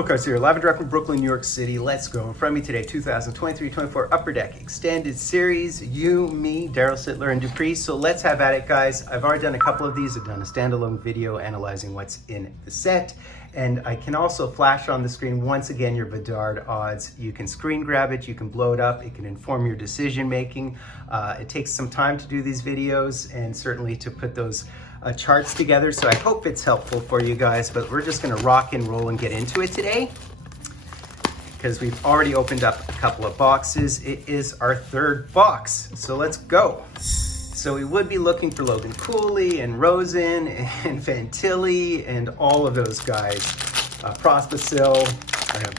Fultoncards here, live and direct from Brooklyn, New York City. Let's go. In front of me today, 2023-24 Upper Deck Extended Series. You, me, Daryl Sittler, and Dupree. So let's have at it, guys. I've already done a couple of these. I've done a standalone video analyzing what's in the set. And I can also flash on the screen, once again, your Bedard odds. You can screen grab it, you can blow it up, it can inform your decision making. It takes some time to do these videos and certainly to put those charts together, so I hope it's helpful for you guys, but we're just gonna rock and roll and get into it today because we've already opened up a couple of boxes. It is our third box, so let's go. So we would be looking for Logan Cooley and Rosen and Fantilli and all of those guys, Prospicil,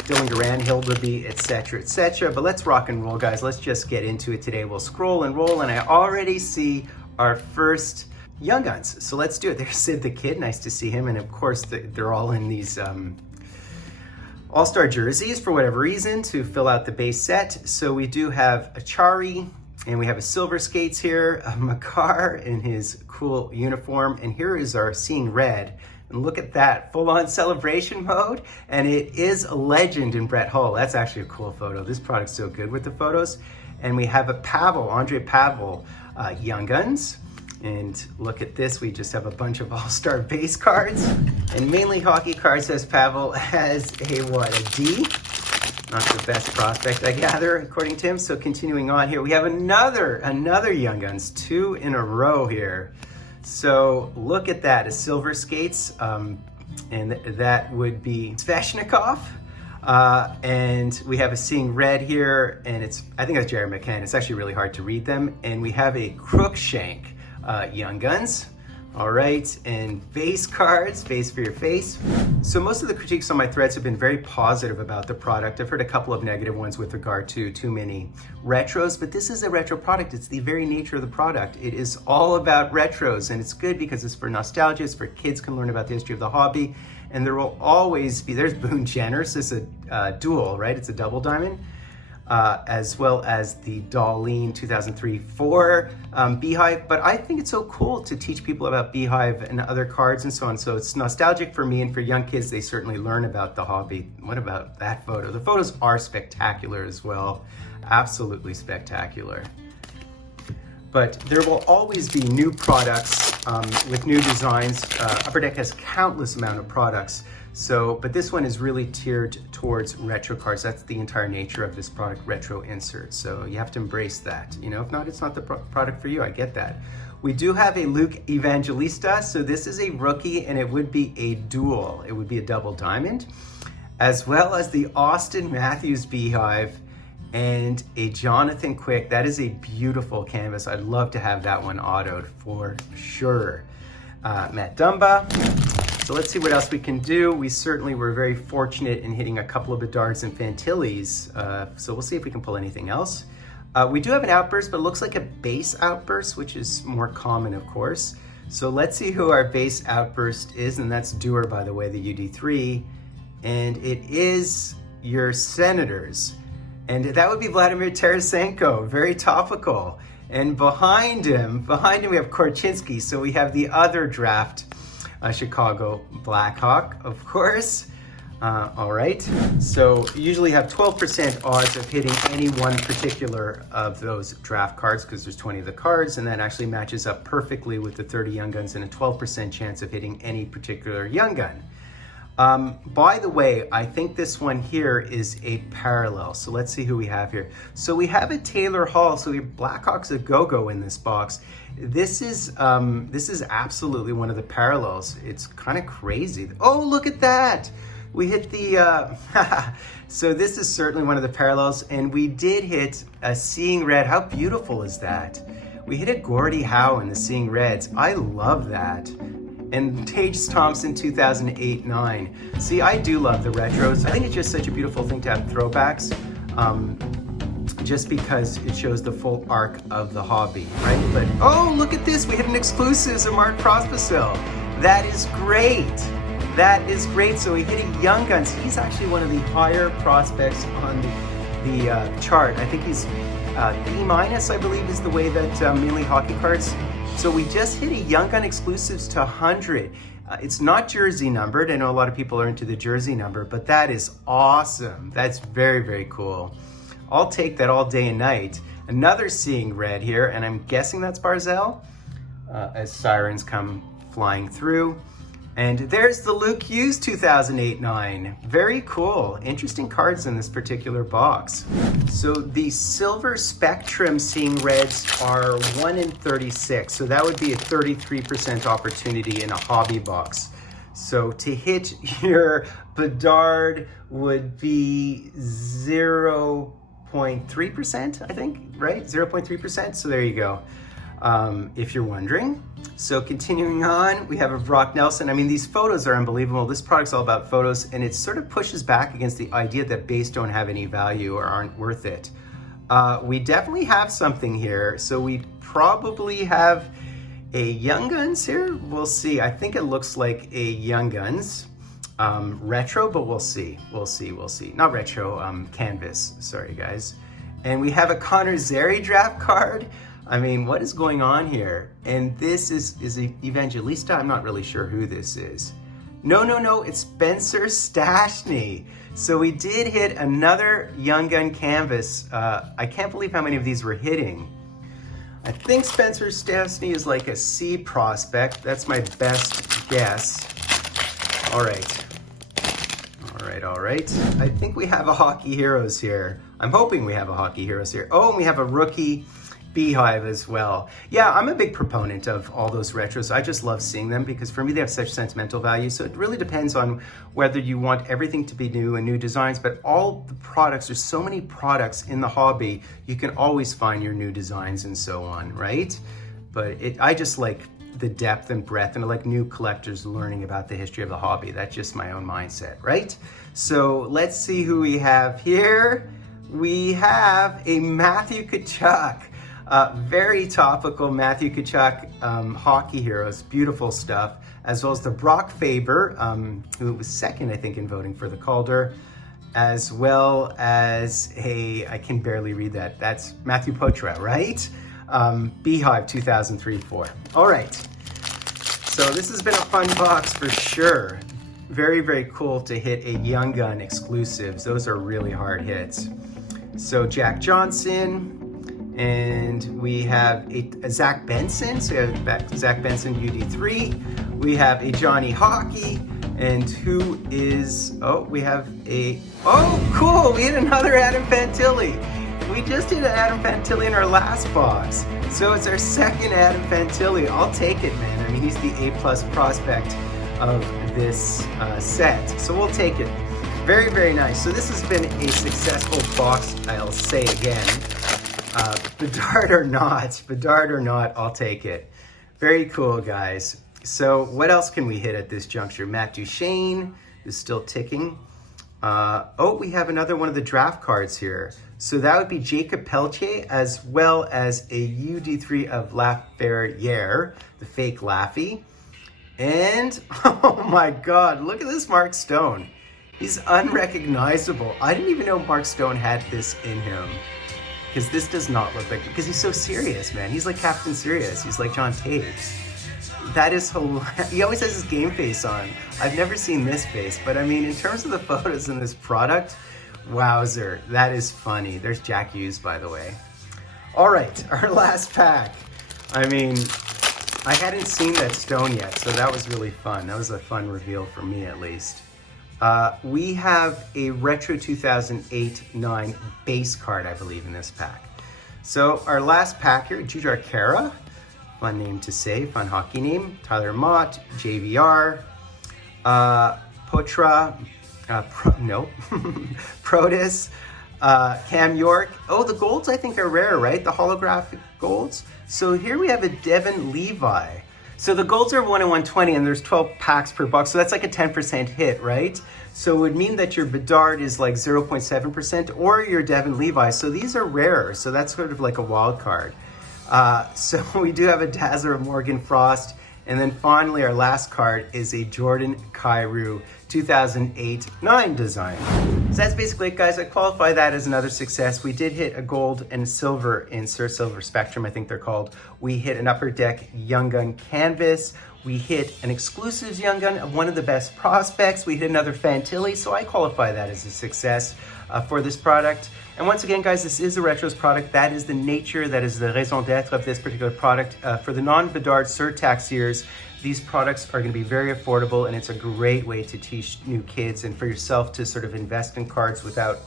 Dylan Duran, Hilderby, etc. But let's rock and roll, guys. Let's just get into it today. We'll scroll and roll, and I already see our first Young Guns. So let's do it. There's Sid the Kid. Nice to see him. And of course, they're all in these all-star jerseys for whatever reason to fill out the base set. So we do have Achari, and we have a Silver Skates here, a Makar in his cool uniform. And here is our Seeing Red. And look at that, full-on celebration mode. And it is a legend in Brett Hull. That's actually a cool photo. This product's so good with the photos. And we have a Pavel, Andre Pavel, Young Guns. And look at this, we just have a bunch of all-star base cards. And mainly hockey cards, says Pavel, has a what, a D? Not the best prospect, I gather, according to him. So continuing on here, we have another Young Guns, 2 in a row here. So look at that, a Silver Skates, and that would be Sveshnikov. And we have a Seeing Red here, and I think that's Jared McCann. It's actually really hard to read them. And we have a Crookshank, Young Guns. All right, and base cards, base for your face. So most of the critiques on my threads have been very positive about the product. I've heard a couple of negative ones with regard to too many retros, but this is a retro product. It's the very nature of the product. It is all about retros, and it's good because it's for nostalgia, it's for kids can learn about the history of the hobby, and there will always be, there's Boone Jenner's, it's a dual, right? It's a double diamond. As well as the Darlene 2003-4 Beehive. But I think it's so cool to teach people about Beehive and other cards and so on. So it's nostalgic for me, and for young kids, they certainly learn about the hobby. What about that photo? The photos are spectacular as well. Absolutely spectacular. But there will always be new products with new designs. Upper Deck has countless amount of products. So, but this one is really tiered towards retro cards. That's the entire nature of this product, retro insert. So you have to embrace that. You know, if not, it's not the product for you. I get that. We do have a Luke Evangelista. So this is a rookie, and it would be a dual. It would be a double diamond, as well as the Austin Matthews Beehive and a Jonathan Quick. That is a beautiful canvas. I'd love to have that one autoed for sure. Matt Dumba. So let's see what else we can do. We certainly were very fortunate in hitting a couple of Bedards and Fantillis. So we'll see if we can pull anything else. We do have an Outburst, but it looks like a base Outburst, which is more common, of course. So let's see who our base Outburst is, and that's Dewar, by the way, the UD3. And it is your Senators. And that would be Vladimir Tarasenko, very topical. And behind him we have Korchinski. So we have the other draft, Chicago Blackhawk, of course. All right, so you usually have 12% odds of hitting any one particular of those draft cards because there's 20 of the cards, and that actually matches up perfectly with the 30 Young Guns and a 12% chance of hitting any particular Young Gun. By the way, I think this one here is a parallel. So let's see who we have here. So we have a Taylor Hall. So we have Blackhawks a go-go in this box. This is absolutely one of the parallels. It's kind of crazy. Oh, look at that. We hit the, so this is certainly one of the parallels, and we did hit a Seeing Red. How beautiful is that? We hit a Gordie Howe in the Seeing Reds. I love that. And Tage Thompson 2008-9. See, I do love the retros. I think it's just such a beautiful thing to have throwbacks, just because it shows the full arc of the hobby, right? But, oh, look at this. We hit an exclusive of Mark Prospicil. That is great. That is great. So we hit a Young Guns. He's actually one of the higher prospects on the chart. I think he's B-, I believe, is the way that mainly hockey cards. So we just hit a Young Gun exclusives to 100. It's not jersey numbered. I know a lot of people are into the jersey number, but that is awesome. That's very, very cool. I'll take that all day and night. Another Seeing Red here, and I'm guessing that's Barzell, as sirens come flying through. And there's the Luke Hughes 2008-9. Very cool. Interesting cards in this particular box. So the Silver Spectrum Seeing Reds are 1 in 36. So that would be a 33% opportunity in a hobby box. So to hit your Bedard would be 0.3%, I think, right? 0.3%. So there you go. If you're wondering. So continuing on, we have a Brock Nelson. I mean, these photos are unbelievable. This product's all about photos, and it sort of pushes back against the idea that base don't have any value or aren't worth it. We definitely have something here. So we probably have a Young Guns here. We'll see. I think it looks like a Young Guns retro, but we'll see. We'll see. Not retro, canvas. Sorry, guys. And we have a Connor Zary draft card. I mean, what is going on here? And this is Evangelista. I'm not really sure who this is. No, it's Spencer Stastny. So we did hit another Young Gun canvas. I can't believe how many of these we're hitting. I think Spencer Stastny is like a C prospect. That's my best guess. All right. I think we have a Hockey Heroes here. I'm hoping we have a Hockey Heroes here. Oh, and we have a rookie Beehive as well. Yeah, I'm a big proponent of all those retros. I just love seeing them because for me they have such sentimental value. So it really depends on whether you want everything to be new and new designs, but all the products, there's so many products in the hobby, you can always find your new designs and so on, right? But I just like the depth and breadth, and I like new collectors learning about the history of the hobby. That's just my own mindset, right? So let's see who we have here. We have a Matthew Tkachuk. Very topical Matthew Tkachuk Hockey Heroes, beautiful stuff, as well as the Brock Faber, who was second, I think, in voting for the Calder, as well as I can barely read that. That's Matthew Poitras, right? Beehive 2003-4. All right, so this has been a fun box for sure. Very, very cool to hit a Young Gun exclusives. Those are really hard hits. So Jack Johnson, and we have a Zach Benson. So we have Zach Benson UD3. We have a Johnny Hockey, and who is, we have cool, we hit another Adam Fantilli. We just did an Adam Fantilli in our last box. So it's our second Adam Fantilli. I'll take it, man. I mean, he's the A+ prospect of this set. So we'll take it. Very, very nice. So this has been a successful box, I'll say again. Bedard or not, I'll take it. Very cool, guys. So what else can we hit at this juncture? Matt Duchene is still ticking. We have another one of the draft cards here. So that would be Jacob Pelletier, as well as a UD3 of Laferriere, the fake Laffy. And, oh my God, look at this Mark Stone. He's unrecognizable. I didn't even know Mark Stone had this in him. Because this does not look like, because he's so serious, man. He's like Captain Serious. He's like John Taves. That is hilarious. He always has his game face on. I've never seen this face, but I mean, in terms of the photos in this product, wowzer, that is funny. There's Jack Hughes, by the way. All right, our last pack. I mean, I hadn't seen that Stone yet, so that was really fun. That was a fun reveal for me, at least. We have a Retro 2008-9 base card, I believe, in this pack. So our last pack here, Jujhar Khaira, fun name to say, fun hockey name. Tyler Mott, JVR, Poitras, Protus, Cam York. Oh, the golds I think are rare, right? The holographic golds. So here we have a Devin Levi. So the golds are 1 in 120 and there's 12 packs per box. So that's like a 10% hit, right? So it would mean that your Bedard is like 0.7% or your Devin Levi. So these are rarer. So that's sort of like a wild card. So we do have a Dazzler of Morgan Frost. And then finally, our last card is a Jordan Kyrou 2008-9 design. So that's basically it, guys. I qualify that as another success. We did hit a gold and silver in Silver Spectrum, I think they're called. We hit an Upper Deck Young Gun canvas. We hit an exclusives Young Gun of one of the best prospects. We hit another Fantilli, so I qualify that as a success for this product. And once again, guys, this is a retros product. That is the nature, that is the raison d'etre of this particular product. For the non-Bedard surtaxiers, these products are going to be very affordable, and it's a great way to teach new kids and for yourself to sort of invest in cards without,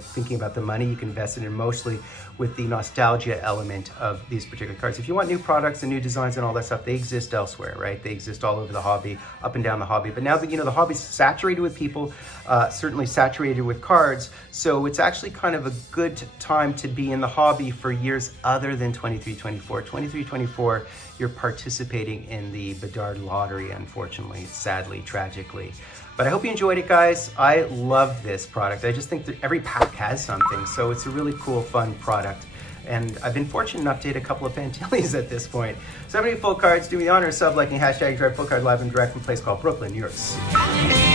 thinking about the money. You can invest in it emotionally with the nostalgia element of these particular cards. If you want new products and new designs and all that stuff, they exist elsewhere, right? They exist all over the hobby, up and down the hobby. But now that, the hobby's saturated with people, certainly saturated with cards, so it's actually kind of a good time to be in the hobby for years other than 23-24. 23-24, you're participating in the Bedard lottery, unfortunately, sadly, tragically. But I hope you enjoyed it, guys. I love this product. I just think that every pack has something, so it's a really cool, fun product. And I've been fortunate enough to hit a couple of Fantillis at this point. So if you have any full cards, do me the honor of sub-liking #DriveFullCard live and direct from a place called Brooklyn, New York City.